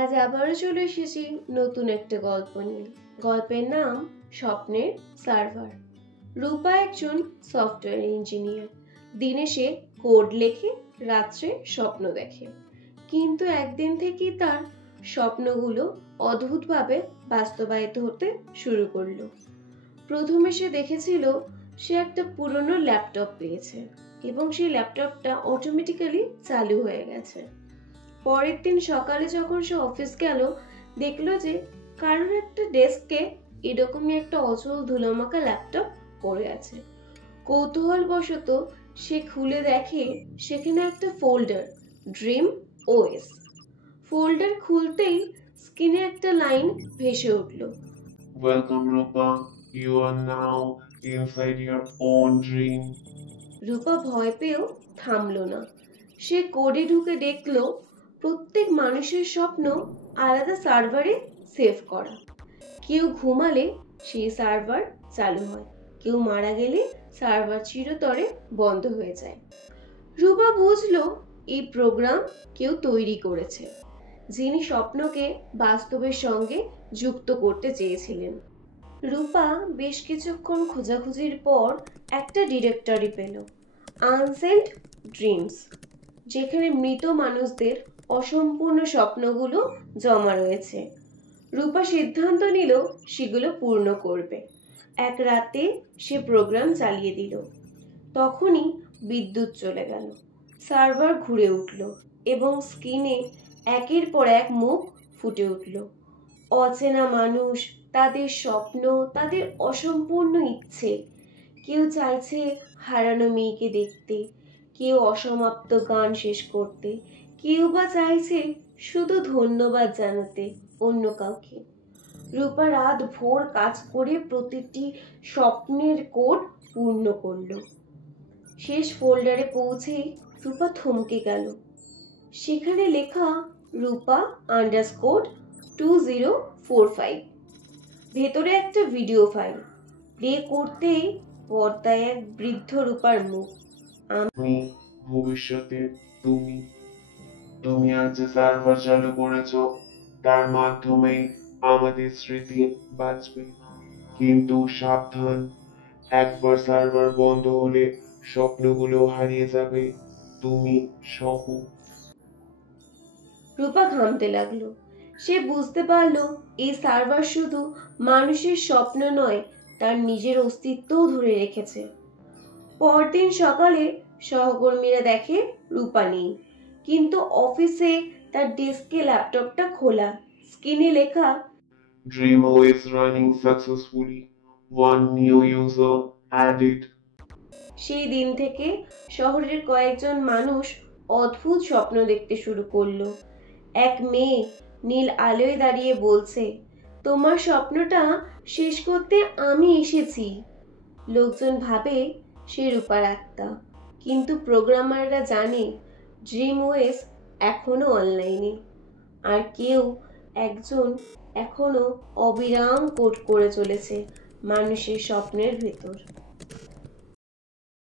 আজ আবারও চলে এসেছি নতুন একটা গল্প নিয়ে। গল্পের নাম স্বপ্নের সার্ভার। রূপা একজন সফটওয়্যার ইঞ্জিনিয়ার। দিনে সে কোড লেখে, রাত্রে স্বপ্ন দেখে। কিন্তু একদিন থেকেই তার স্বপ্নগুলো অদ্ভুতভাবে বাস্তবায়িত হতে শুরু করলো। প্রথমে সে দেখেছিল সে একটা পুরনো ল্যাপটপ পেয়েছে এবং সেই ল্যাপটপটা অটোমেটিক্যালি চালু হয়ে গেছে। পরের দিন সকালে যখন সে অফিস গেল, দেখলো যে কারোর একটা ডেস্কে এরকমই একটা অচল ধুলোমাখা ল্যাপটপ পড়ে আছে। কৌতূহলবশত সে খুলে দেখে সেখানে একটা ফোল্ডার, ড্রিম ওএস। ফোল্ডার খুলতেই স্ক্রিনে একটা লাইন ভেসে উঠল, Welcome, Rupa. You are now inside your own dream. রূপা ভয় পেয়েও থামলো না। সে কোডে ঢুকে দেখলো প্রত্যেক মানুষের স্বপ্ন আলাদা সার্ভারে সেভ করা। কেউ ঘুমালে সেই সার্ভার চালু হয়, কেউ মারা গেলে সার্ভার চিরতরে বন্ধ হয়ে যায়। রূপা বুঝলো এই প্রোগ্রাম কেউ তৈরি করেছে, যিনি স্বপ্নকে বাস্তবের সঙ্গে যুক্ত করতে চেয়েছিলেন। রূপা বেশ কিছুক্ষণ খোঁজাখুঁজির পর একটা ডিরেক্টরি পেল, আনসেন্ট ড্রিমস, যেখানে মৃত মানুষদের অসম্পূর্ণ স্বপ্নগুলো জমা রয়েছে। রূপা সিদ্ধান্ত নিল সেগুলো পূর্ণ করবে। এক রাতে সে প্রোগ্রাম চালিয়ে দিল। তখনই বিদ্যুৎ চলে গেল, সার্ভার ঘুরে উঠল এবং স্ক্রিনে একের পর এক মুখ ফুটে উঠল। অচেনা মানুষ, তাদের স্বপ্ন, তাদের অসম্পূর্ণ ইচ্ছে। কেউ চাইছে হারানো মেয়েকে দেখতে, কেউ অসমাপ্ত গান শেষ করতে, কেউ বা চাইছে শুধু ধন্যবাদ জানাতে অন্য কাউকে। রূপা রাত ভোর কাজ করে প্রতিটি স্বপ্নের কোড পূর্ণ করলো। শেষ ফোল্ডারে পৌঁছে রূপা থমকে গেল। সেখানে লেখা রূপা আন্ডারস্কোর 2045। ভেতরে একটা ভিডিও ফাইল। প্লে করতেই পর্দায় এক বৃদ্ধ রূপার মুখ। আমি ভবিষ্যতে তুমি তুমি আজ যে সার্ভার চালু করেছো তার মাধ্যমে আমাদের স্মৃতি বাঁচবে, কিন্তু সাবধান, একবার সার্ভার বন্ধ হলে স্বপ্নগুলো হারিয়ে যাবে, তুমি সহ। রূপা ঘামতে লাগলো। সে বুঝতে পারলো এই সার্ভার শুধু মানুষের স্বপ্ন নয়, তার নিজের অস্তিত্বও ধরে রেখেছে। পরদিন সকালে সহকর্মীরা দেখে রূপা নেই, কিন্তু অফিসে তার ডেস্কে ল্যাপটপটা খোলা, স্ক্রিনে লেখা Dream OS running successfully. One new user added. সেই দিন থেকে শহরের কয়েকজন মানুষ অদ্ভুত স্বপ্ন দেখতে শুরু করলো। এক মেয়ে নীল আলোয় দাঁড়িয়ে বলছে, তোমার স্বপ্নটা শেষ করতে আমি এসেছি। লোকজন ভাবে সে রূপার আত্মা, কিন্তু প্রোগ্রামাররা জানে ড্রিম ওএস এখনো অনলাইনে, আর কেউ একজন এখনো অবিরাম কোড করে চলেছে মানুষের স্বপ্নের ভেতর।